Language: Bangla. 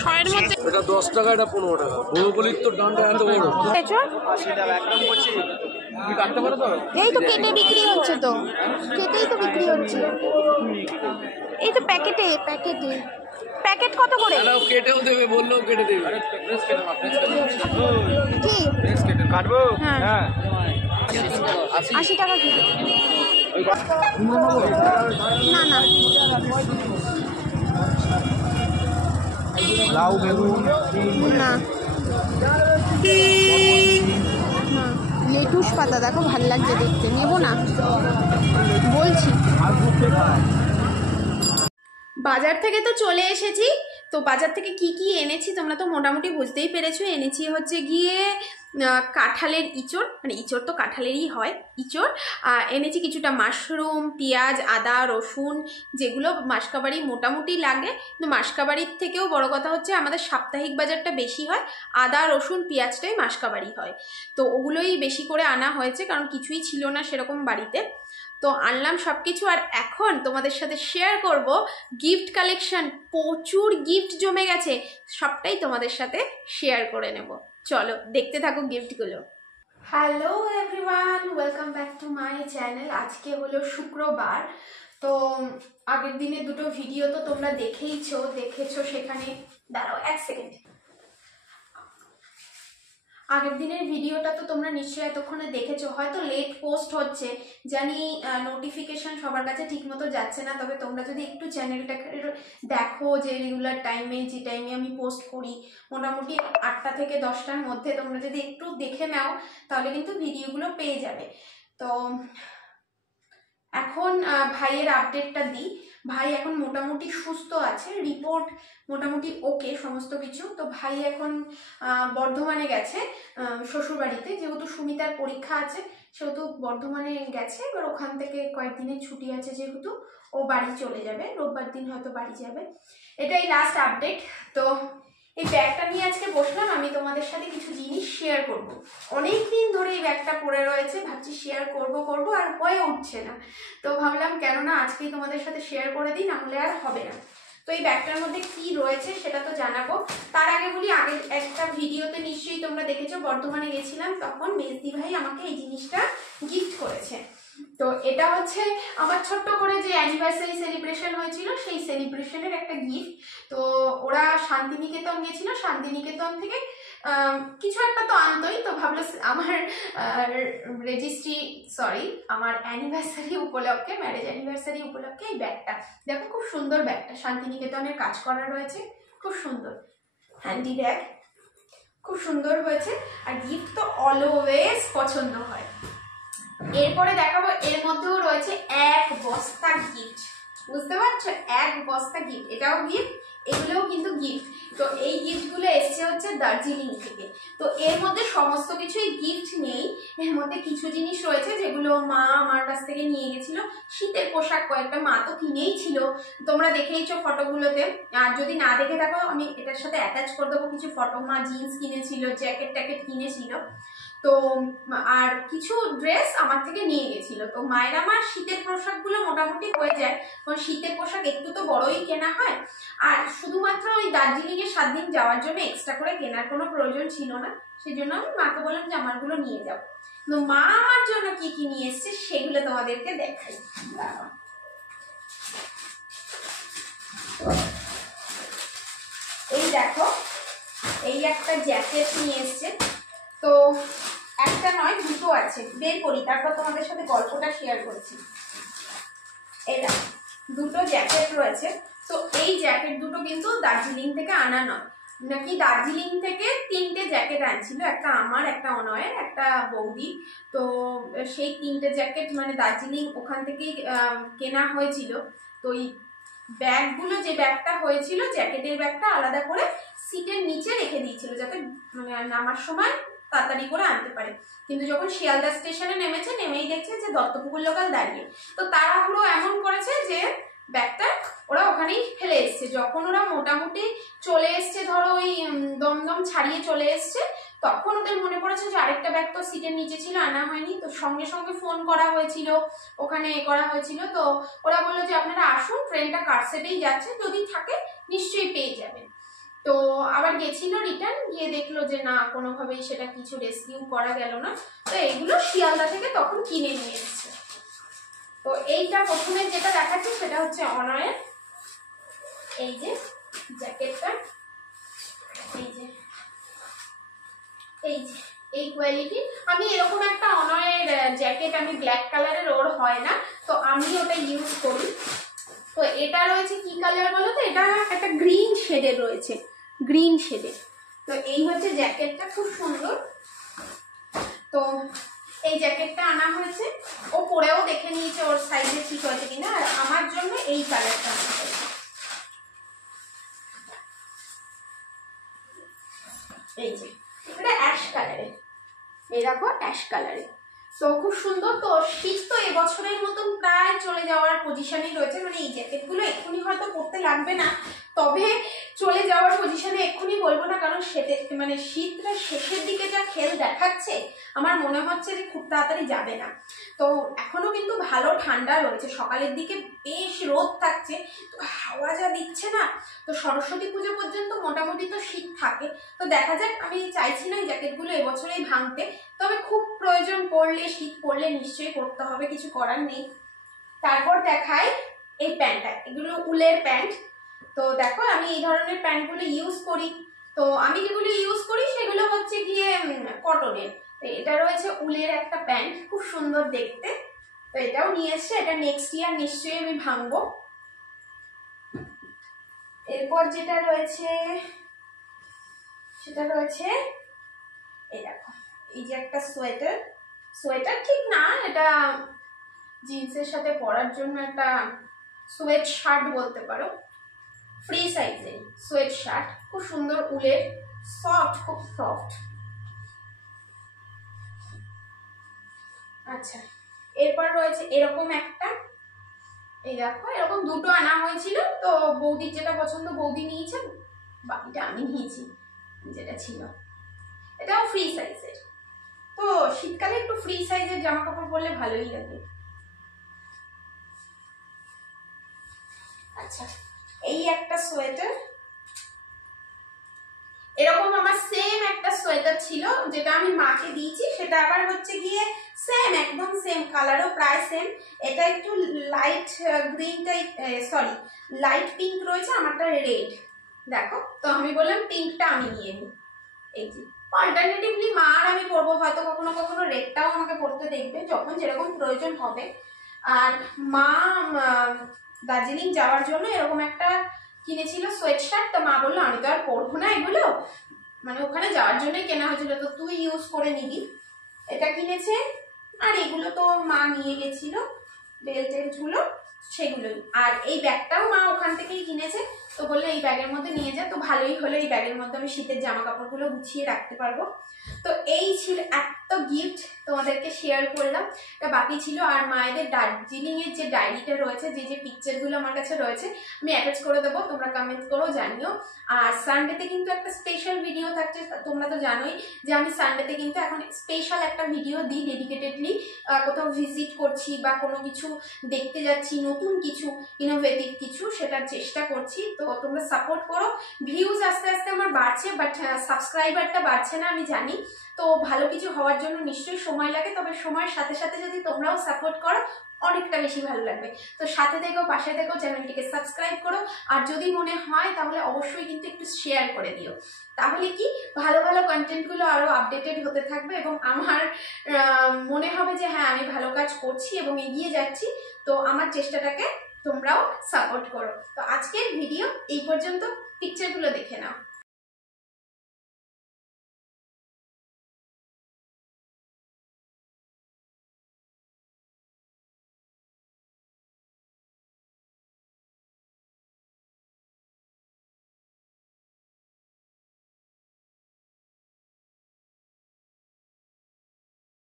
শয়ের মধ্যে এটা 10 টাকা, এটা 15 টাকা। ব্রোকলির তো ডান্ডা এত বড়। 80 টাকা একদম বলছি। তুমি কাটতে পারো তো? এই তো কেটে বিক্রি হচ্ছে, তো কেটেই তো বিক্রি হচ্ছে। এই তো প্যাকেটে প্যাকেট কত করে? কেটেও দেবে, বললেও কেটে দেবে। কি কাটবো? হ্যাঁ 80 টাকা কিলো। না না লাউ, বেগুন না, লেটুস পাতা দেখো ভাল লাগছে দেখতে, নেবো না বলছি। বাজার থেকে তো চলে এসেছি। তো বাজার থেকে কি কি এনেছি তোমরা তো মোটামুটি বুঝতেই পেরেছো। এনেছি হচ্ছে গিয়ে কাঁঠালের ইঁচড়, মানে ইঁচড় তো কাঁঠালেরই হয়, ইঁচড়। এনেছি কিছুটা মাশরুম, পেঁয়াজ, আদা, রসুন, যেগুলো মাসকাবাড়ি মোটামুটি লাগে, কিন্তু মাসকাবাড়ির থেকেও বড় কথা হচ্ছে আমাদের সাপ্তাহিক বাজারটা বেশি হয়। আদা, রসুন, পেঁয়াজটাই মাসকাবাড়ি হয়, তো ওগুলোই বেশি করে আনা হয়েছে, কারণ কিছুই ছিল না সেরকম বাড়িতে। তো আনলাম সব কিছু। আর এখন তোমাদের সাথে শেয়ার করব গিফট কালেকশন। প্রচুর গিফট জমে গেছে, সবটাই তোমাদের সাথে শেয়ার করে নেব। চলো দেখতে থাকো গিফটগুলো। Hello everyone, welcome back to my channel. আজকে হলো শুক্রবার। তো আগের দিনে দুটো ভিডিও তো তোমরা দেখেছো সেখানে। দাঁড়াও এক সেকেন্ড। আগের দিনের ভিডিওটা তো তোমরা নিশ্চয়ই এতক্ষণে দেখেছো, হয়তো লেট পোস্ট হচ্ছে জানি, নোটিফিকেশন সবার কাছে ঠিকমতো যাচ্ছে না। তবে তোমরা যদি একটু চ্যানেলটাকে দেখো, যে রেগুলার টাইমে যে টাইমে আমি পোস্ট করি, মোটামুটি 8টা থেকে 10টার মধ্যে, তোমরা যদি একটু দেখে নাও তাহলে কিন্তু ভিডিওগুলো পেয়ে যাবে। তো এখন ভাইয়ের আপডেটটা দিই। ভাই এখন মোটামুটি সুস্থ আছে, রিপোর্ট মোটামুটি ওকে সমস্ত কিছু। তো ভাই এখন বর্ধমানে গেছে শ্বশুরবাড়িতে, যেহেতু সুমিতার পরীক্ষা আছে সেহেতু বর্ধমানে গেছে। এবার ওখান থেকে কয়েকদিনের ছুটি আছে, যেহেতু ও বাড়ি চলে যাবে, রোববার দিন হয়তো বাড়ি যাবে। এটাই লাস্ট আপডেট। তো এই ব্যাগটা নিয়ে আজকে বসলাম, আমি তোমাদের সাথে কিছু জিনিস শেয়ার করব। অনেক দিন ধরে এই ব্যাগটা পড়ে রয়েছে, ভাবছি শেয়ার করব আর হয়ে উঠছে না। তো ভাবলাম কেননা আজকেই তোমাদের সাথে শেয়ার করে দিই, নাহলে আর হবে না। তো এই ব্যাগটার মধ্যে কি রয়েছে সেটা তো জানাবো। তার আগে বলি, আগের একটা ভিডিওতে নিশ্চয়ই তোমরা দেখেছো, বর্ধমানে গেছিলাম, তখন মেজদি ভাই আমাকে এই জিনিসটা গিফট করেছে। তো এটা হচ্ছে আমার ছোট্ট করে যে অ্যানিভার্সারি সেলিব্রেশন হয়েছিল, সেই সেলিব্রেশনের একটা গিফট। তো ওরা শান্তিনিকেতন গেছিল, শান্তিনিকেতন থেকে কিছু একটা তো আনতোই। তো ভাবলো আমার আমার অ্যানিভার্সারি উপলক্ষে, ম্যারেজ অ্যানিভার্সারি উপলক্ষে এই ব্যাগটা দেখো, খুব সুন্দর ব্যাগটা, শান্তিনিকেতনের কাজ করা রয়েছে, খুব সুন্দর হ্যান্ডি ব্যাগ, খুব সুন্দর হয়েছে। আর গিফট তো অলওয়েজ পছন্দ হয়। এরপরে দেখাবো, এর মধ্যেও রয়েছে 1 বস্তা গিফট, বুঝতে পারছো, 1 বস্তা গিফট। এটাও গিফট, এগুলোও কিন্তু গিফট। তো এই গিফটগুলো এসছে হচ্ছে দার্জিলিং থেকে। তো এর মধ্যে সমস্ত কিছুই গিফট নেই, এর মধ্যে কিছু জিনিস রয়েছে যেগুলো মা আমার কাছ থেকে নিয়ে গেছিল। শীতের পোশাক কয়েকটা মা তো কিনেই ছিল, তোমরা দেখেইছো ফটোগুলোতে। আর যদি না দেখে থাকো, আমি এটার সাথে অ্যাটাচ করে দেবো কিছু ফটো। মা জিন্স কিনেছিল, জ্যাকেট ট্যাকেট কিনেছিল, তো আর কিছু ড্রেস আমার থেকে নিয়ে গেছিল। তো মায়ের আমার শীতের পোশাকগুলো মোটামুটি হয়ে যায়, কারণ শীতের পোশাক একটু তো বড়ই কেনা হয়। আর শুধুমাত্র ওই দার্জিলিং এ 7 দিন যাওয়ার জন্য এক্সট্রা করে কেনার কোনো প্রয়োজন ছিল না, সেই জন্য আমি মাকে বললাম যে আমারগুলো নিয়ে যাও। তো মা আমার জন্য কি কি নিয়ে এসছে সেগুলো তোমাদেরকে দেখাই। এই দেখো, এই একটা জ্যাকেট নিয়ে এসছে। তো একটা নয়, দুটো আছে, বের করি তারপর তোমাদের সাথে গল্পটা শেয়ার করছি। এটা দুটো জ্যাকেট রয়েছে। তো এই জ্যাকেট দুটো কিন্তু দার্জিলিং থেকে আনা নয়, নাকি দার্জিলিং থেকে 3টে জ্যাকেট আনছিল, একটা আমার, একটা অনয়ের, একটা বৌদি। তো সেই 3টে জ্যাকেট মানে দার্জিলিং ওখান থেকেই কেনা হয়েছিল। তো এই ব্যাগগুলো, যে ব্যাগটা হয়েছিল জ্যাকেটের ব্যাগটা, আলাদা করে সিটের নিচে রেখে দিয়েছিল, যাতে মানে নামার সময় তাড়াতাড়ি করে আনতে পারে। কিন্তু যখন শিয়ালদা স্টেশনে নেমেছে, নেমেই দেখছে যে দত্তপুকুর লোকাল দাঁড়িয়ে। তো তাড়াহুড়ো এমন করেছে যে ব্যাগটা ওরা ওখানেই ফেলে এসছে। যখন ওরা মোটামুটি চলে এসছে, ধরো ওই দমদম ছাড়িয়ে চলে এসছে, তখন ওদের মনে পড়েছে যে আরেকটা ব্যাগ তো সিটের নিচে ছিল, আনা হয়নি। তো সঙ্গে সঙ্গে ফোন করা হয়েছিল, ওখানে করা হয়েছিল। তো ওরা বললো যে আপনারা আসুন, ট্রেনটা কারসেটেই যাচ্ছে, যদি থাকে নিশ্চয়ই পেয়ে যাবেন। তো আবার গেছিল রিটার্ন, গিয়ে দেখলো যে না, কোনোভাবেই সেটা কিছু রেস্কিউ করা গেল না। তো এইগুলো শিয়ালদা থেকে তখন কিনে নিয়ে এসেছে। তো এইটা প্রথমে যেটা দেখাচ্ছি সেটা হচ্ছে অনয়ের এই যে জ্যাকেটটা, এই যে এই কোয়ালিটি। আমি এরকম একটা অনয়ের জ্যাকেট, আমি ব্ল্যাক কালারের, ওর হয় না, তো আমি ওটা ইউজ করি। তো এটা রয়েছে কি কালার বলো তো, এটা একটা গ্রিন শেডের রয়েছে, গ্রিন শেডের। তো এই হচ্ছে জ্যাকেটটা, খুব সুন্দর। তো এই জ্যাকেটটা আনা হয়েছে, ও পরেও দেখে নিয়েছে ওর সাইজে ঠিক হয়েছে কিনা, আর আমার জন্য এই কালারটা আনা হয়েছে, এই যে এটা অ্যাশ কালারে, এই দেখো অ্যাশ কালারে। তো খুব সুন্দর। তো শীত তো এবছরের মতন প্রায় চলে যাওয়ার পজিশনেই রয়েছে, মানে এই জ্যাকেটগুলো এক্ষুনি হয়তো পরতে লাগবে না, তবে চলে যাওয়ার পজিশনে এক্ষুনি বলবো না, কারণ মানে শীতটা শেষের দিকে যা খেল দেখাচ্ছে, আমার মনে হচ্ছে যে খুব তাড়াতাড়ি যাবে না। তো এখনো কিন্তু ভালো ঠান্ডা রয়েছে, সকালের দিকে বেশ রোদ থাকছে, তো হাওয়া যা দিচ্ছে না, তো সরস্বতী পুজো পর্যন্ত মোটামুটি তো শীত থাকে। তো দেখা যাক, আমি চাইছি না এই জ্যাকেটগুলো এবছরেই ভাঙতে, তবে খুব প্রয়োজন পড়লে, শীত পড়লে নিশ্চয়ই করতে হবে, কিছু করার নেই। তারপর দেখাই এই প্যান্টটা, এগুলো উলের প্যান্ট। তো দেখো আমি এই ধরনের প্যান্টগুলো ইউজ করি, তো আমি যেগুলো ইউজ করি সেগুলো হচ্ছে গিয়ে কটনের। তো এটা রয়েছে উলের একটা প্যান্ট, খুব সুন্দর দেখতে। তো এটাও নিয়ে এসছে, এটা নেক্সট ইয়ার নিশ্চয়ই আমি ভাঙবো। এরপর যেটা রয়েছে সেটা রয়েছে এই দেখো, এই যে একটা সোয়েটার, সোয়েটার ঠিক না, এটা জিন্সের সাথে পরার জন্য একটা সোয়েট শার্ট বলতে পারো, ফ্রি সাইজের সোয়েট শার্ট, খুব সুন্দর উলের, সফট, খুব সফট। আচ্ছা, এরপর রয়েছে এরকম একটা, এই দেখো এরকম দুটো আনা হয়েছিল। তো বৌদির যেটা পছন্দ বৌদি নিয়েছে, বাকিটা আমি নিয়েছি যেটা ছিল। এটাও ফ্রি সাইজের, তো শীতকালে একটু ফ্রি সাইজের জামা কাপড় পরলে ভালোই লাগে। আচ্ছা, এই একটা সোয়েটার, এরকম আমার সেম একটা সোয়েটার ছিল যেটা আমি মাকে দিয়েছি, সেটা আবার হচ্ছে গিয়ে সেম, একদম সেম কালারও প্রায় সেম। এটা একটু light green type, sorry light pink রয়েছে, আমারটা রেড। দেখো, তো আমি বললাম পিঙ্কটা আমি নিয়ে নিই। এই যে অল্টারনেটিভলি মা আর আমি পরবো, হয়তো কখনো কখনো রেডটাও আমাকে পরতে দেখবে, যখন যেরকম প্রয়োজন হবে। আর মা দার্জিলিং যাওয়ার জন্য এরকম একটা কিনেছিল সোয়েট শার্ট, তো মা বললো আমি তো আর পরবো না এগুলো, মানে ওখানে যাওয়ার জন্যই কেনা হয়েছিল, তো তুই ইউজ করে নিবি, এটা কিনেছে। আর এগুলো তো মা নিয়ে গেছিল, বেল্ট গুলো, সেগুলোই। আর এই ব্যাগটাও মা ওখান থেকেই কিনেছে, তো বললে এই ব্যাগের মধ্যে নিয়ে যা, তো ভালোই হলো, এই ব্যাগের মধ্যে আমি শীতের জামা কাপড়গুলো গুছিয়ে রাখতে পারবো। তো এই ছিল এত গিফট তোমাদেরকে শেয়ার করলাম, এটা বাকি ছিল। আর মায়েদের দার্জিলিং এর যে ডায়েরিটা রয়েছে, যে যে পিকচারগুলো আমার কাছে রয়েছে, আমি অ্যাটাচ করে দেবো, তোমরা কমেন্ট করো, জানিও। আর সানডেতে কিন্তু একটা স্পেশাল ভিডিও থাকছে, তোমরা তো জানোই যে আমি সানডেতে কিন্তু এখন স্পেশাল একটা ভিডিও দিই ডেডিকেটেডলি, কোথাও ভিজিট করছি বা কোনো কিছু দেখতে যাচ্ছি, নতুন কিছু ইনোভেটিভ কিছু, সেটার চেষ্টা করছি। তো তোমরা সাপোর্ট করো। ভিউজ আস্তে আস্তে আমার বাড়ছে, বাট সাবস্ক্রাইবারটা বাড়ছে না, আমি জানি। তো ভালো কিছু হওয়ার জন্য নিশ্চয়ই সময় লাগে, তবে সময়ের সাথে সাথে যদি তোমরাও সাপোর্ট করো অনেকটা বেশি ভালো লাগবে। তো সাথে থেকো, পাশে থেকো, চ্যানেলটিকে সাবস্ক্রাইব করো। আর যদি মনে হয় তাহলে অবশ্যই কিন্তু একটু শেয়ার করে দিও, তাহলে কি ভালো ভালো কন্টেন্টগুলো আরও আপডেটেড হতে থাকবে, এবং আমার মনে হবে যে হ্যাঁ আমি ভালো কাজ করছি এবং এগিয়ে যাচ্ছি। তো আমার চেষ্টাটাকে তোমরাও সাপোর্ট করো। তো আজকের ভিডিও এই পর্যন্ত, পিকচারগুলো দেখে নাও।